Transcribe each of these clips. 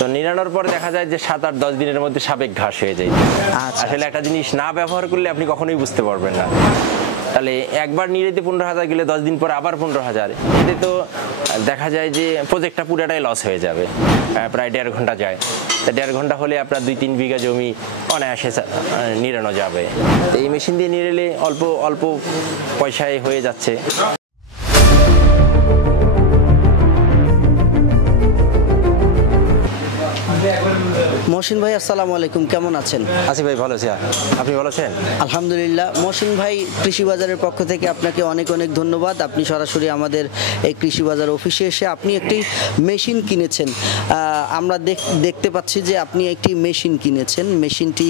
তো নিড়ানোর পর দেখা যায় যে 7-8-10 দিনের মধ্যে সাবেক ঘাস হয়ে যায়। আসলে একটা জিনিস না ব্যবহার করলে আপনি কখনোই বুঝতে পারবেন না। তাহলে একবার নিড়াইতে 15,000 গেলে 10 দিন পর আবার 15,000, এতে তো দেখা যায় যে প্রজেক্টটা পুরাটাই লস হয়ে যাবে। প্রায় 1.5 ঘন্টা যায়। তা 1.5 ঘন্টা হলে আপনার 2-3 বিঘা জমি অনায়াসে নিড়ানো যাবে। তো এই মেশিন দিয়ে নিড়ালে অল্প অল্প পয়সায় হয়ে যাচ্ছে। মহসিন ভাই আসসালামু আলাইকুম, কেমন আছেন? আছি ভাই, ভালো আছি। আপনি ভালো আছেন? আলহামদুলিল্লাহ। মহসিন ভাই, কৃষি বাজারের পক্ষ থেকে আপনাকে অনেক অনেক ধন্যবাদ। আপনি সরাসরি আমাদের এই কৃষি বাজার অফিসে এসে আপনি একটি মেশিন কিনেছেন। আমরা দেখতে পাচ্ছি যে আপনি একটি মেশিন কিনেছেন। মেশিনটি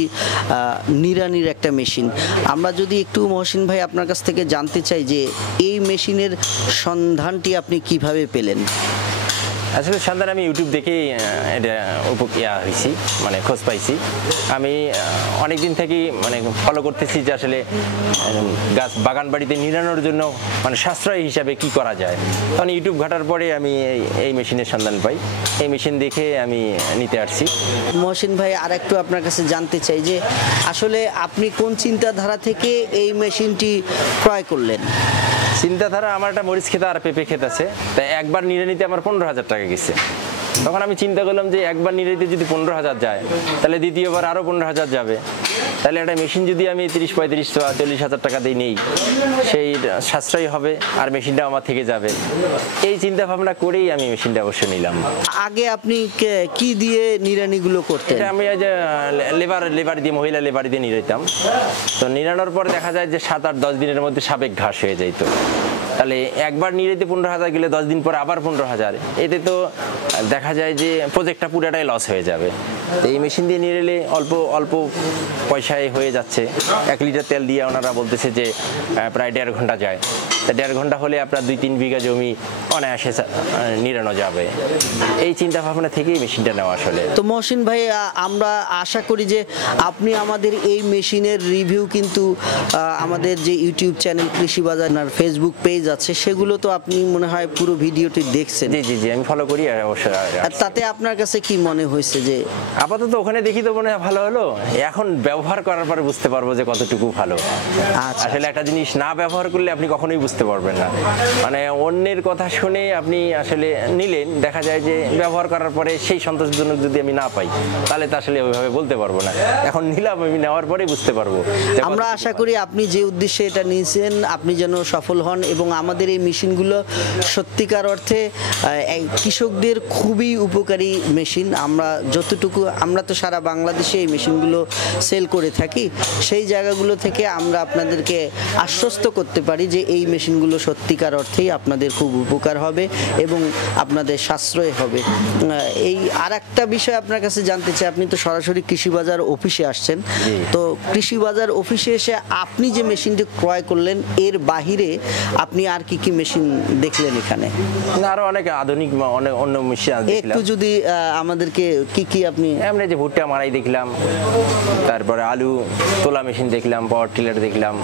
নিড়ানির একটা মেশিন। আমরা যদি একটু মহসিন ভাই আপনার কাছ থেকে জানতে চাই যে এই মেশিনের সন্ধানটি আপনি কিভাবে পেলেন? আসলে সন্ধান আমি ইউটিউব দেখেই এটা হয়েছি, মানে খোঁজ পাইছি। আমি অনেক দিন থেকেই মানে ফলো করতেছি যে আসলে গাছ বাগান বাড়িতে নিড়ানোর জন্য মানে সাশ্রয় হিসাবে কি করা যায়। তখন ইউটিউব ঘাটার পরে আমি এই মেশিনের সন্ধান পাই। এই মেশিন দেখে আমি নিতে আসছি। মহসিন ভাই, আর একটু আপনার কাছে জানতে চাই যে আসলে আপনি কোন চিন্তাধারা থেকে এই মেশিনটি ক্রয় করলেন? চিন্তাধারা, আমার একটা মরিচ ক্ষেত আর পেঁপে ক্ষেত আছে, তাই একবার নিড়ানিতে আমার 15,000 টাকা গেছে। তখন আমি চিন্তা করলাম যে একবার নিড়াইতে যদি 15,000 যায়, তাহলে দ্বিতীয়বার আরও 15,000 যাবে। তাহলে একটা মেশিন যদি আমি 30-35-40,000 টাকা দিয়ে নেই, সেই সাশ্রয়ী হবে আর মেশিনটা আমার থেকে যাবে। এই চিন্তা ভাবনা করেই আমি মেশিনটা অবশ্য নিলাম। আগে আপনি কি দিয়ে নিড়ানিগুলো করতেন? আমি যে লেবার দিয়ে, মহিলা লেবার দিয়ে নিড়াইতাম। তো নিড়ানোর পর দেখা যায় যে 7-8-10 দিনের মধ্যে সাবেক ঘাস হয়ে যাইতো। তাহলে একবার নিড়াইতে 15,000 গেলে 10 দিন পর আবার 15,000, এতে তো দেখা যায় যে প্রজেক্টটা পুরাটাই লস হয়ে যাবে। তো এই মেশিন দিয়ে নিড়ালে অল্প অল্প পয়সায় হয়ে যাচ্ছে। 1 লিটার তেল দিয়ে ওনারা বলতেছে যে প্রায় 1.5 ঘন্টা যায়। তা 1.5 ঘন্টা হলে আপনার 2-3 বিঘা জমি অনায়াসে নিড়ানো যাবে। এই চিন্তা ভাবনা থেকেই মেশিনটা নেওয়া আসলে। তো মহসিন ভাই, আমরা আশা করি যে আপনি আমাদের এই মেশিনের রিভিউ কিন্তু আমাদের যে ইউটিউব চ্যানেল কৃষি বাজার আর ফেসবুক পেজ আছে, সেগুলো তো আপনি মনে হয় পুরো ভিডিওটি দেখছেন। জি জি জি, আমি ফলো করি অবশ্যই। তাতে আপনার কাছে কি মনে হয়েছে? যে আপাতত ওখানে দেখি তো মনে হয় ভালো হলো, এখন ব্যবহার করার পরে বুঝতে পারবো যে কতটুকু ভালো। আসলে একটা জিনিস না ব্যবহার করলে আপনি কখনোই বুঝতে পারবেন না। মানে অন্যের কথা শুনে আপনি আসলে নিলেন, দেখা যায় যে ব্যবহার করার পরে সেই সন্তোষজনক যদি আমি না পাই, তাহলে তো আসলে ওইভাবে বলতে পারবো না। এখন নিলাম, আমি নেওয়ার পরেই বুঝতে পারবো। আমরা আশা করি আপনি যে উদ্দেশ্যে এটা নিয়েছেন আপনি যেন সফল হন, এবং আমাদের এই মেশিনগুলো সত্যিকার অর্থে কৃষকদের খুবই উপকারী মেশিন। আমরা তো সারা বাংলাদেশে এই মেশিনগুলো সেল করে থাকি। সেই জায়গাগুলো থেকে আমরা আপনাদেরকে আশ্বস্ত করতে পারি যে এই মেশিনগুলো সত্যিকার অর্থেই আপনাদের খুব উপকার হবে এবং আপনাদের সাশ্রয় হবে। এই আর একটা বিষয় আপনার কাছে জানতে চাই, আপনি তো সরাসরি কৃষি বাজার অফিসে আসছেন। তো কৃষি বাজার অফিসে এসে আপনি যে মেশিনটি ক্রয় করলেন, এর বাহিরে আপনি আর কি কি মেশিন দেখলেন এখানে? আরো অনেক আধুনিক অনেক অন্য মেশিন দেখলাম। একটু যদি আমাদেরকে কি আপনি? আমরা যে ভুট্টা মারাই দেখলাম, তারপরে আলু তোলা মেশিন দেখলাম, পাওয়ার টিলার দেখলাম,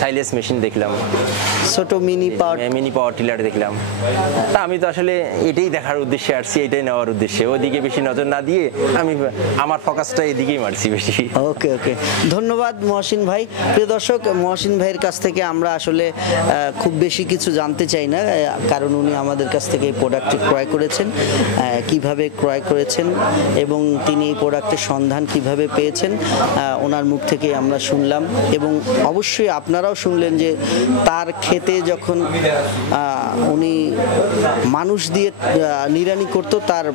সাইলেস মেশিন দেখলাম, ছোট মিনি পাওয়ার টিলার দেখলাম। তা আমি তো আসলে এটাই দেখার উদ্দেশ্যে আসছি, এটাই নেওয়ার উদ্দেশ্যে। ওদিকে বেশি নজর না দিয়ে আমি আমার ফোকাসটা এদিকেই মারছি বেশি। ওকে ওকে, ধন্যবাদ মহসিন ভাই। প্রিয় দর্শক, মহসিন ভাইয়ের কাছ থেকে আমরা আসলে খুব বেশি কিছু জানতে চাই না, কারণ উনি আমাদের কাছ থেকে এই প্রোডাক্টটি ক্রয় করেছেন, কিভাবে ক্রয় করেছেন এবং তিনি এই প্রোডাক্টের সন্ধান কিভাবে পেয়েছেন ওনার মুখ থেকে আমরা শুনলাম। এবং অবশ্যই আপনারাও শুনলেন যে তার ক্ষেতে যখন উনি মানুষ দিয়ে নিড়ানি করতো, তার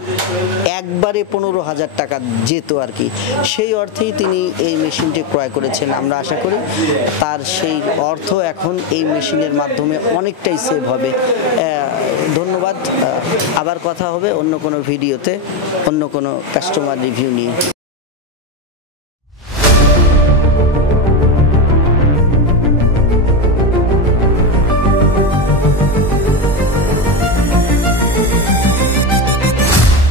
একবারে 15,000 টাকা যেত আর কি। সেই অর্থেই তিনি এই মেশিনটি ক্রয় করেছেন। আমরা আশা করি তার সেই অর্থ এখন এই মেশিনের মাধ্যমে অনেকটাই সেভ হবে। ধন্যবাদ। আবার কথা হবে অন্য কোনো ভিডিওতে, অন্য কোনো কাস্টমার রিভিউ নিয়ে।